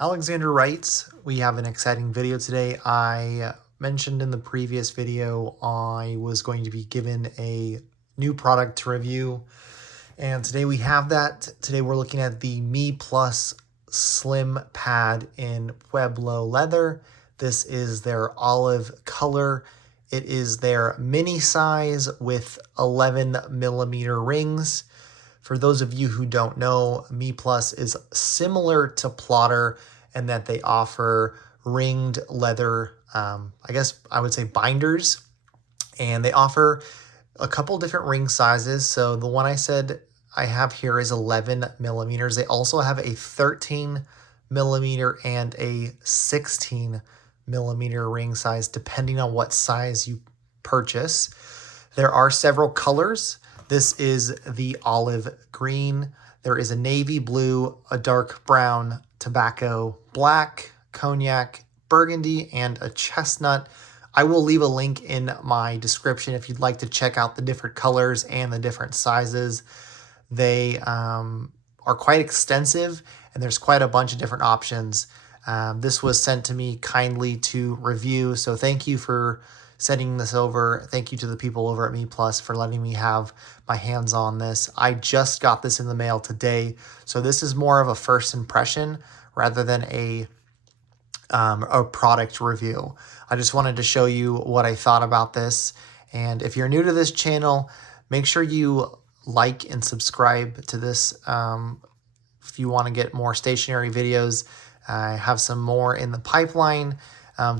Alexander writes, we have an exciting video today. I mentioned in the previous video I was going to be given a new product to review, and today we have that. Today we're looking at the MeePlus SlimPad in Pueblo leather. This is their olive color. It is their mini size with 11 millimeter rings. For those of you who don't know, MeePlus is similar to Plotter in that they offer ringed leather, I guess I would say binders, and they offer a couple different ring sizes. So the one I said I have here is 11 millimeters. They also have a 13 millimeter and a 16 millimeter ring size, depending on what size you purchase. There are several colors. This is the olive green. There is a navy blue, a dark brown, tobacco black, cognac, burgundy, and a chestnut. I will leave a link in my description if you'd like to check out the different colors and the different sizes. They are quite extensive, and there's quite a bunch of different options. This was sent to me kindly to review, so thank you for sending this over. Thank you to the people over at MeePlus for letting me have my hands on this. I just got this in the mail today, so this is more of a first impression rather than a product review. I just wanted to show you what I thought about this, and if you're new to this channel, make sure you like and subscribe to this if you want to get more stationary videos. I have some more in the pipeline.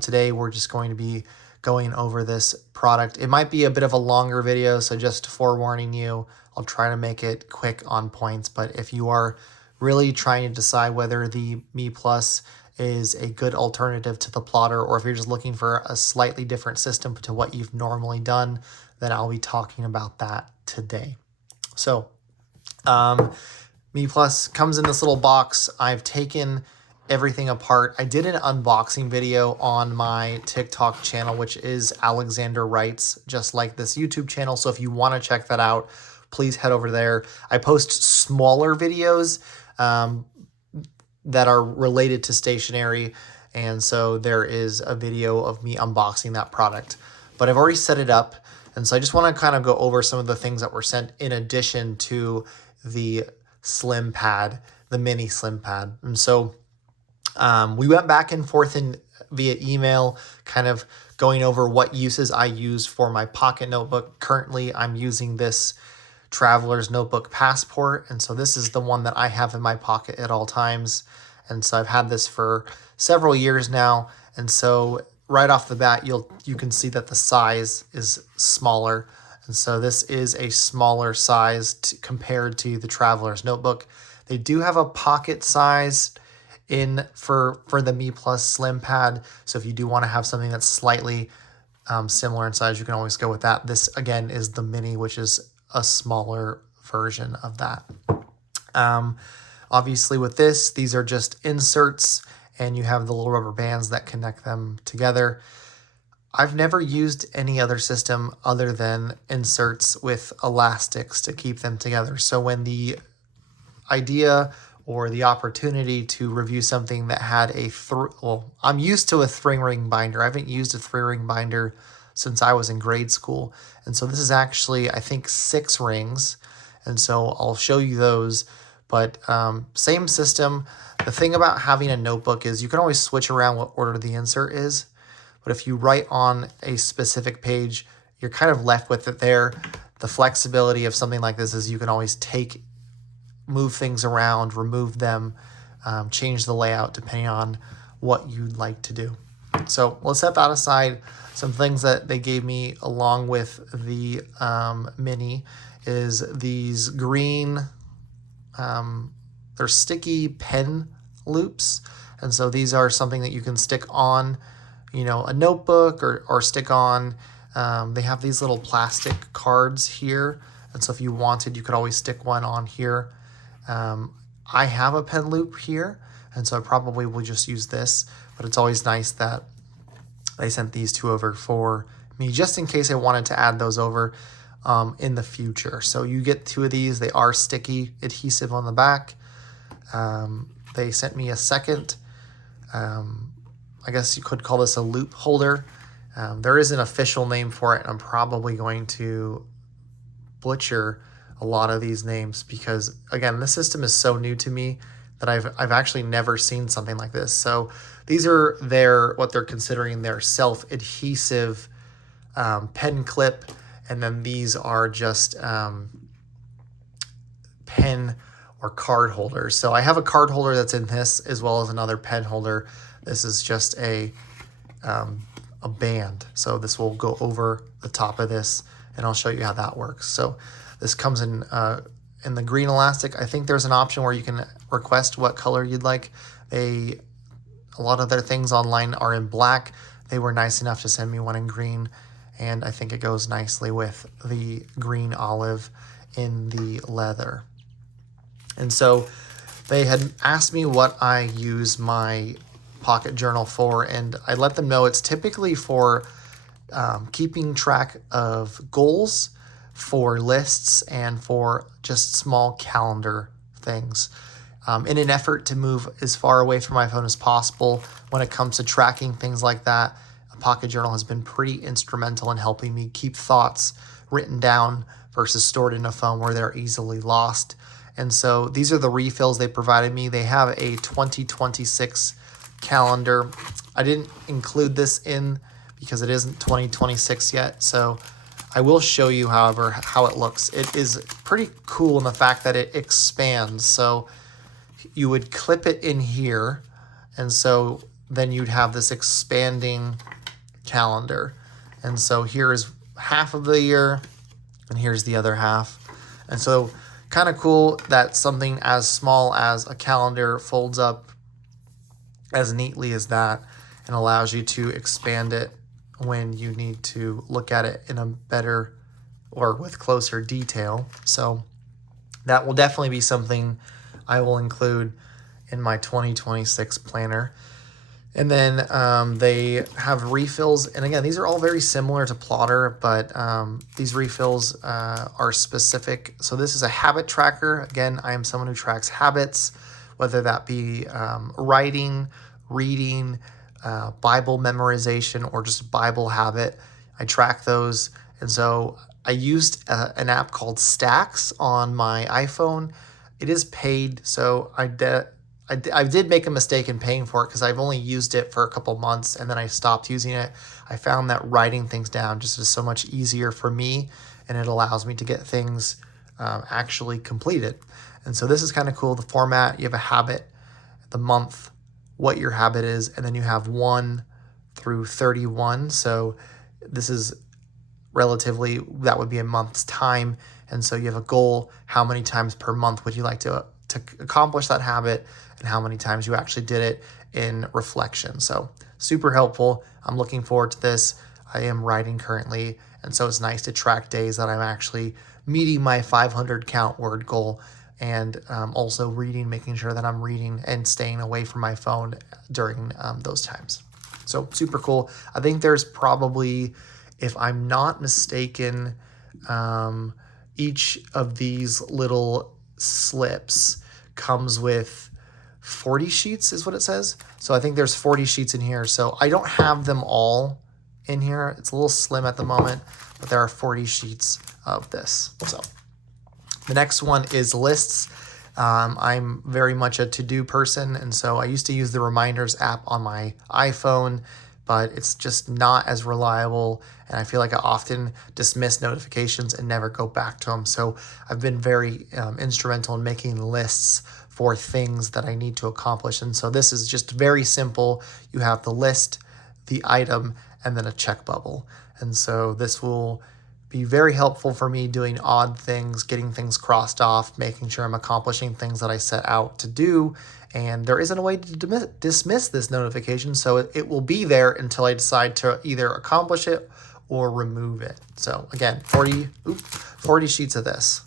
Today we're just going to be going over this product. It might be a bit of a longer video, so just forewarning you, I'll try to make it quick on points. But if you are really trying to decide whether the MeePlus is a good alternative to the Plotter, or if you're just looking for a slightly different system to what you've normally done, then I'll be talking about that today. So MeePlus comes in this little box. I've taken everything apart. I did an unboxing video on my TikTok channel, which is Alexander Writes, just like this YouTube channel. So if you want to check that out, please head over there. I post smaller videos that are related to stationery, and so there is a video of me unboxing that product. But I've already set it up, and so I just want to kind of go over some of the things that were sent in addition to the SlimPad, the mini SlimPad. And so we went back and forth via email, kind of going over what uses I use for my pocket notebook. Currently, I'm using this Traveler's Notebook Passport, and so this is the one that I have in my pocket at all times. And so I've had this for several years now, and so right off the bat, you can see that the size is smaller. And so this is a smaller size compared to the Traveler's Notebook. They do have a pocket size in for the MeePlus SlimPad. So if you do want to have something that's slightly similar in size, you can always go with that. This again is the mini, which is a smaller version of that. Obviously with this, these are just inserts, and you have the little rubber bands that connect them together. I've never used any other system other than inserts with elastics to keep them together. So when the idea or the opportunity to review something that had I'm used to a 3-ring binder. I haven't used a 3-ring binder since I was in grade school. And so this is actually, I think, 6 rings. And so I'll show you those. But same system. The thing about having a notebook is you can always switch around what order the insert is. But if you write on a specific page, you're kind of left with it there. The flexibility of something like this is you can always move things around, remove them, change the layout depending on what you'd like to do. So let's set that aside. Some things that they gave me along with the mini is these green, they're sticky pen loops. And so these are something that you can stick on, a notebook or stick on. They have these little plastic cards here. And so if you wanted, you could always stick one on here. I have a pen loop here, and so I probably will just use this, but it's always nice that they sent these two over for me, just in case I wanted to add those over in the future. So you get 2 of these. They are sticky adhesive on the back. They sent me a second I guess you could call this a loop holder. There is an official name for it, and I'm probably going to butcher a lot of these names because, again, this system is so new to me that I've actually never seen something like this. So these are what they're considering their self-adhesive pen clip, and then these are just pen or card holders. So I have a card holder that's in this as well as another pen holder. This is just a band. So this will go over the top of this, and I'll show you how that works. So this comes in the green elastic. I think there's an option where you can request what color you'd like. A lot of their things online are in black. They were nice enough to send me one in green, and I think it goes nicely with the green olive in the leather. And so they had asked me what I use my pocket journal for, and I let them know it's typically for keeping track of goals, for lists, and for just small calendar things. In an effort to move as far away from my phone as possible when it comes to tracking things like that, a pocket journal has been pretty instrumental in helping me keep thoughts written down versus stored in a phone where they're easily lost. And so these are the refills they provided me. They have a 2026 calendar. I didn't include this in because it isn't 2026 yet. So I will show you, however, how it looks. It is pretty cool in the fact that it expands. So you would clip it in here, and so then you'd have this expanding calendar. And so here is half of the year, and here's the other half. And so kind of cool that something as small as a calendar folds up as neatly as that and allows you to expand it when you need to look at it in a better or with closer detail. So that will definitely be something I will include in my 2026 planner. And then they have refills. And again, these are all very similar to Plotter, but these refills are specific. So this is a habit tracker. Again, I am someone who tracks habits, whether that be writing, reading, Bible memorization, or just Bible habit. I track those. And so I used an app called Stacks on my iPhone. It is paid, so I did make a mistake in paying for it because I've only used it for a couple months and then I stopped using it. I found that writing things down just is so much easier for me, and it allows me to get things actually completed. And so this is kind of cool. The format, you have a habit, the month, what your habit is, and then you have 1 through 31. So this is relatively, that would be a month's time. And so you have a goal, how many times per month would you like to accomplish that habit, and how many times you actually did it in reflection. So super helpful. I'm looking forward to this. I am writing currently, and so it's nice to track days that I'm actually meeting my 500 count word goal, and also reading, making sure that I'm reading and staying away from my phone during those times. So super cool. I think there's probably, if I'm not mistaken, each of these little slips comes with 40 sheets is what it says. So I think there's 40 sheets in here. So I don't have them all in here. It's a little slim at the moment, but there are 40 sheets of this. So the next one is lists. I'm very much a to-do person, and so I used to use the reminders app on my iPhone, but it's just not as reliable, and I feel like I often dismiss notifications and never go back to them. So I've been very instrumental in making lists for things that I need to accomplish, and so this is just very simple. You have the list, the item, and then a check bubble, and so this will be very helpful for me doing odd things, getting things crossed off, making sure I'm accomplishing things that I set out to do. And there isn't a way to dismiss this notification, so it will be there until I decide to either accomplish it or remove it. So again, 40 sheets of this.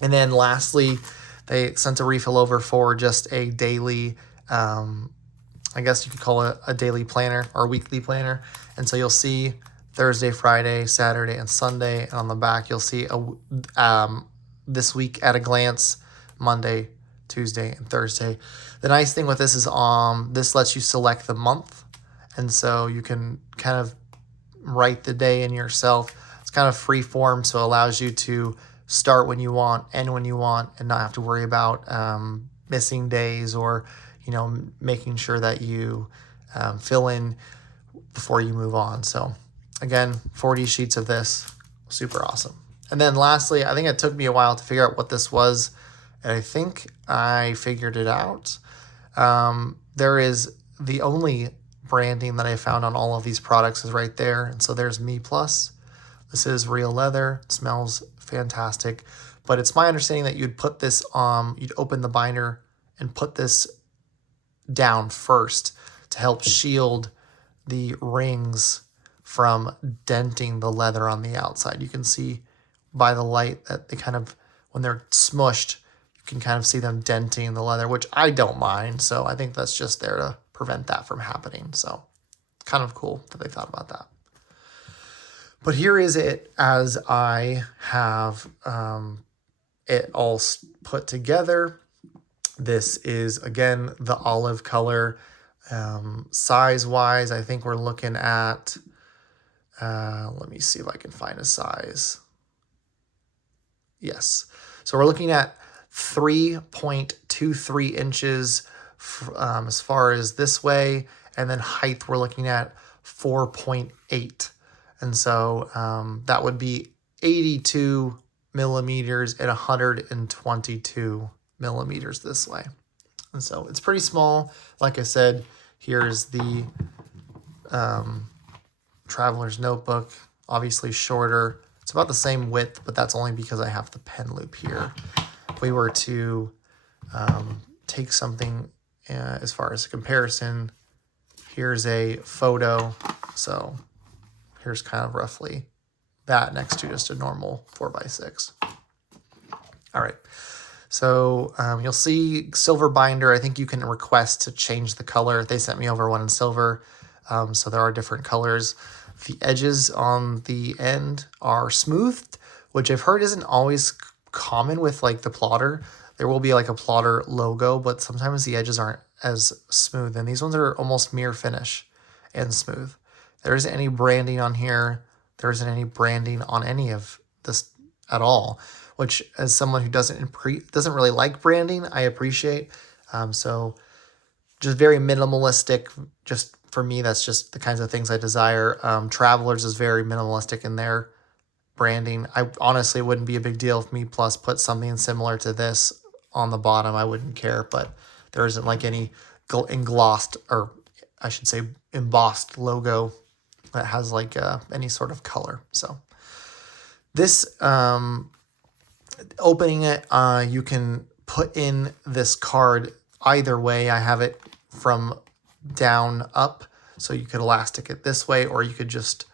And then lastly, they sent a refill over for just a daily, I guess you could call it a daily planner or weekly planner. And so you'll see Thursday, Friday, Saturday, and Sunday. And on the back, you'll see this week at a glance, Monday Tuesday, and Thursday. The nice thing with this is this lets you select the month, and so you can kind of write the day in yourself. It's kind of free form, so it allows you to start when you want, end when you want, and not have to worry about missing days or, you know, making sure that you fill in before you move on. So again, 40 sheets of this, super awesome. And then lastly, I think it took me a while to figure out what this was, and I think I figured it out. There is the only branding that I found on all of these products is right there. And so there's MeePlus. This is real leather. It smells fantastic. But it's my understanding that you'd put this you'd open the binder and put this down first to help shield the rings from denting the leather on the outside. You can see by the light that they kind of, when they're smushed, you can kind of see them denting the leather, which I don't mind. So I think that's just there to prevent that from happening. So kind of cool that they thought about that. But here is it as I have it all put together. This is, again, the olive color. Size-wise, I think we're looking at, let me see if I can find a size. Yes. So we're looking at 3.23 inches as far as this way, and then height we're looking at 4.8. And so that would be 82 millimeters and 122 millimeters this way. And so it's pretty small. Like I said, here's the traveler's notebook, obviously shorter. It's about the same width, but that's only because I have the pen loop here. If we were to take something as far as a comparison, here's a photo. So here's kind of roughly that next to just a normal 4x6. All right. So you'll see silver binder. I think you can request to change the color. They sent me over one in silver. So there are different colors. The edges on the end are smoothed, which I've heard isn't always common with like the plotter. There will be like a plotter logo, but sometimes the edges aren't as smooth. And these ones are almost mirror finish and smooth. There isn't any branding on here. There isn't any branding on any of this at all, which as someone who doesn't really like branding, I appreciate. So just very minimalistic. Just for me, that's just the kinds of things I desire. Travelers is very minimalistic in their branding. I honestly wouldn't be a big deal if MeePlus put something similar to this on the bottom. I wouldn't care, but there isn't like any embossed logo that has like any sort of color. So this, opening it, you can put in this card either way. I have it from down up, so you could elastic it this way, or you could just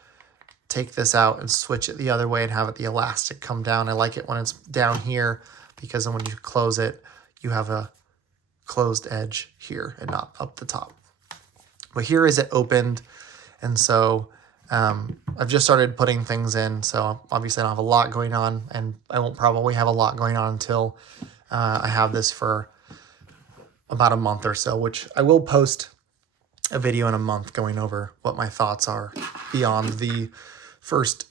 take this out and switch it the other way and have it the elastic come down. I like it when it's down here because then when you close it, you have a closed edge here and not up the top. But here is it opened, and so I've just started putting things in, so obviously I don't have a lot going on, and I won't probably have a lot going on until I have this for about a month or so, which I will post a video in a month going over what my thoughts are beyond the first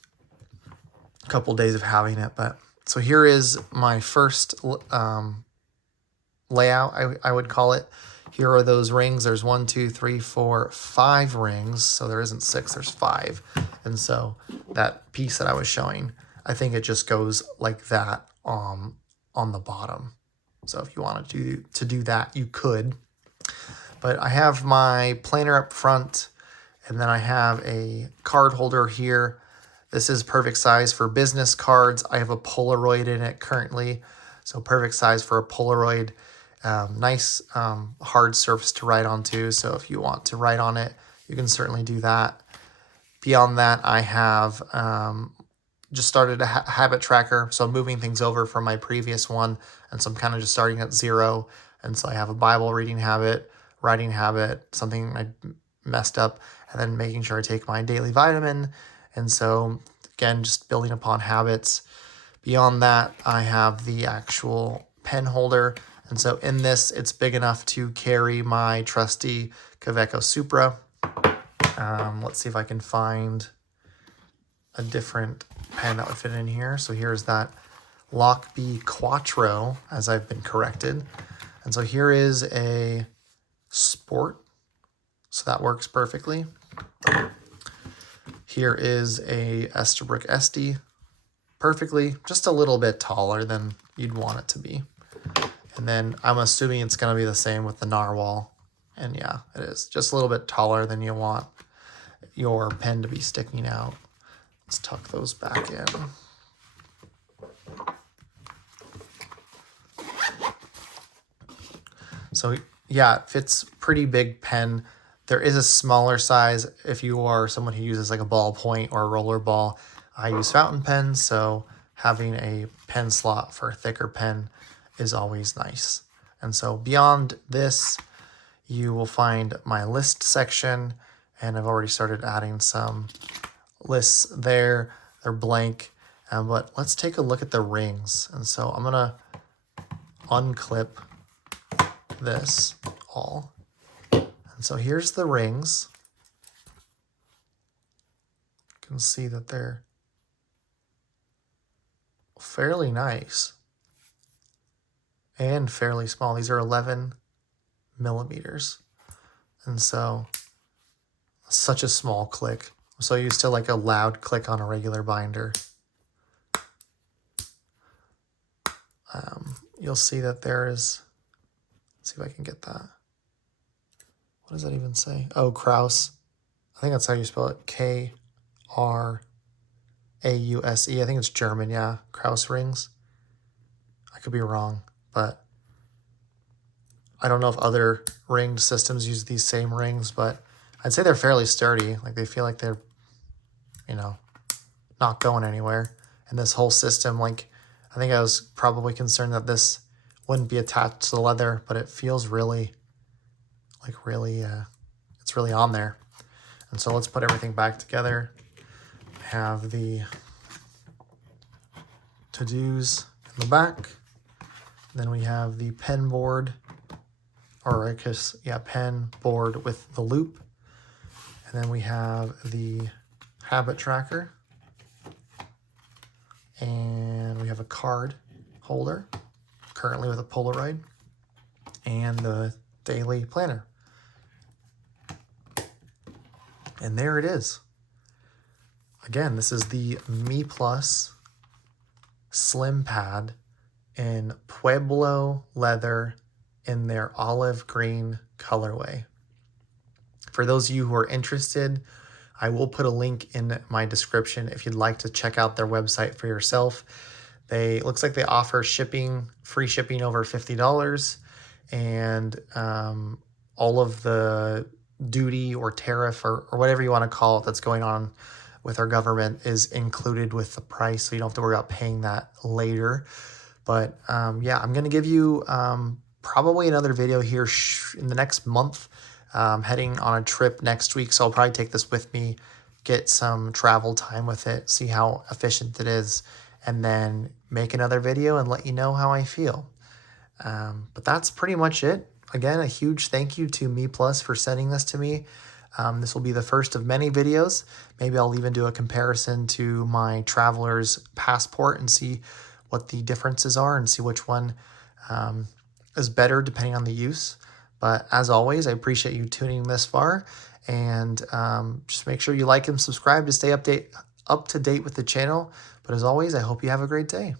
couple days of having it. But so here is my first layout, I would call it. Here are those rings. There's 1, 2, 3, 4, 5 rings. So there isn't 6, there's 5. And so that piece that I was showing, I think it just goes like that on the bottom. So if you wanted to do that, you could. But I have my planner up front, and then I have a card holder here. This is perfect size for business cards. I have a Polaroid in it currently, so perfect size for a Polaroid. Nice hard surface to write onto, so if you want to write on it, you can certainly do that. Beyond that, I have just started a habit tracker, so I'm moving things over from my previous one, and so I'm kind of just starting at 0. And so I have a Bible reading habit, writing habit, something I messed up, and then making sure I take my daily vitamin. And so again, just building upon habits. Beyond that, I have the actual pen holder, And so in this, it's big enough to carry my trusty Kaweco Supra. Let's see if I can find a different pen that would fit in here. So here's that Lockbee Quattro, as I've been corrected. And so here is a Sport. So that works perfectly. Here is a Estabrook Esty. Perfectly, just a little bit taller than you'd want it to be. And then I'm assuming it's going to be the same with the Narwhal. And yeah, it is. Just a little bit taller than you want your pen to be sticking out. Let's tuck those back in. So yeah, it fits pretty big pen. There is a smaller size if you are someone who uses like a ballpoint or a roller ball. I use fountain pens, so having a pen slot for a thicker pen is always nice. And so beyond this, you will find my list section, and I've already started adding some lists there. They're blank, but let's take a look at the rings. And so I'm gonna unclip this all. And so here's the rings. You can see that they're fairly nice and fairly small. These are 11 millimeters. And so such a small click. I'm so used to like a loud click on a regular binder. You'll see that there is, let's see if I can get that. What does that even say? Oh, Krause. I think that's how you spell it. Krause. I think it's German, yeah. Krause rings. I could be wrong, but I don't know if other ringed systems use these same rings, but I'd say they're fairly sturdy. Like they feel like they're, not going anywhere. And this whole system, like I think I was probably concerned that this wouldn't be attached to the leather, but it feels really, it's really on there. And so let's put everything back together. Have the to-dos in the back. Then we have the pen board, or I guess, yeah, pen board with the loop. And then we have the habit tracker. And we have a card holder, currently with a Polaroid, and the daily planner. And there it is. Again, this is the MeePlus SlimPad in Pueblo leather in their olive green colorway. For those of you who are interested, I will put a link in my description if you'd like to check out their website for yourself. It looks like they offer free shipping over $50, and all of the duty or tariff or whatever you want to call it that's going on with our government is included with the price, so you don't have to worry about paying that later. But yeah, I'm going to give you probably another video here in the next month. Heading on a trip next week, so I'll probably take this with me, get some travel time with it, see how efficient it is, and then make another video and let you know how I feel. But that's pretty much it. Again, a huge thank you to MeePlus for sending this to me. This will be the first of many videos. Maybe I'll even do a comparison to my traveler's passport and see what the differences are and see which one is better depending on the use. But as always, I appreciate you tuning this far, and just make sure you like and subscribe to stay up to date with the channel. But as always, I hope you have a great day.